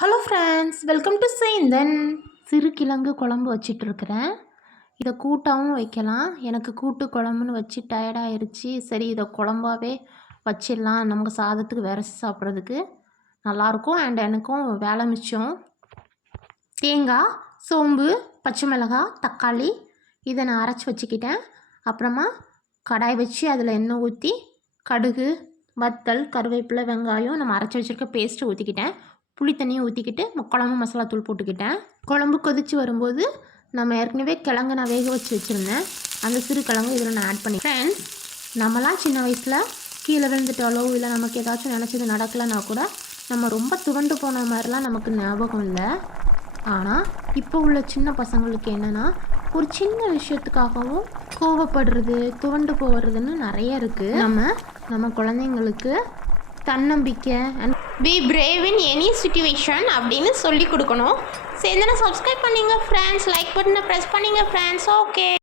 Hello friends, welcome to Senthan. சிறுகிழங்கு குழம்பு வச்சிட்ருக்கிறேன். இதை கூட்டாகவும் வைக்கலாம். எனக்கு கூட்டு குழம்புன்னு வச்சு டயர்டாயிருச்சு. சரி, இதை குழம்பாவே வச்சிடலாம், நமக்கு சாதத்துக்கு விரசி சாப்பிட்றதுக்கு நல்லாயிருக்கும். அண்ட் எனக்கும் வேலை மிச்சம். தேங்காய், சோம்பு, பச்சை மிளகாய், தக்காளி இதை நான் அரைச்சி வச்சுக்கிட்டேன். அப்புறமா கடாய் வச்சு அதில் எண்ணெய் ஊற்றி கடுகு, வத்தல், கருவேப்பிலை, வெங்காயம் நம்ம அரைச்சி வச்சுருக்க பேஸ்ட்டு ஊற்றிக்கிட்டேன். புளி தண்ணியை ஊற்றிக்கிட்டு குழம்பு மசாலா தூள் போட்டுக்கிட்டேன். குழம்பு கொதித்து வரும்போது நம்ம ஏற்கனவே கிழங்கு நான் வேக வச்சு வச்சுருந்தேன். அந்த சிறு கிழங்கு இதில் நான் ஆட் பண்ணி. ஃப்ரெண்ட்ஸ், நம்மலாம் சின்ன வயசில் கீழே விழுந்துட்டாலோ இல்லை நமக்கு ஏதாச்சும் நினச்சது நடக்கலைன்னா கூட நம்ம ரொம்ப துவண்டு போன மாதிரிலாம் நமக்கு ஞாபகம் இல்லை. ஆனால் இப்போ உள்ள சின்ன பசங்களுக்கு என்னென்னா, ஒரு சின்ன விஷயத்துக்காகவும் கோவப்படுறது, துவண்டு போடுறதுன்னு நிறைய இருக்குது. நம்ம குழந்தைங்களுக்கு தன்னம்பிக்கை and B brave in any situation அப்படின்னு சொல்லி கொடுக்கணும். சேர்ந்து சப்ஸ்கிரைப் பண்ணிங்க ஃப்ரெண்ட்ஸ், லைக் பட்டனை ப்ரெஸ் பண்ணிங்க ஃப்ரெண்ட்ஸ். ஓகே.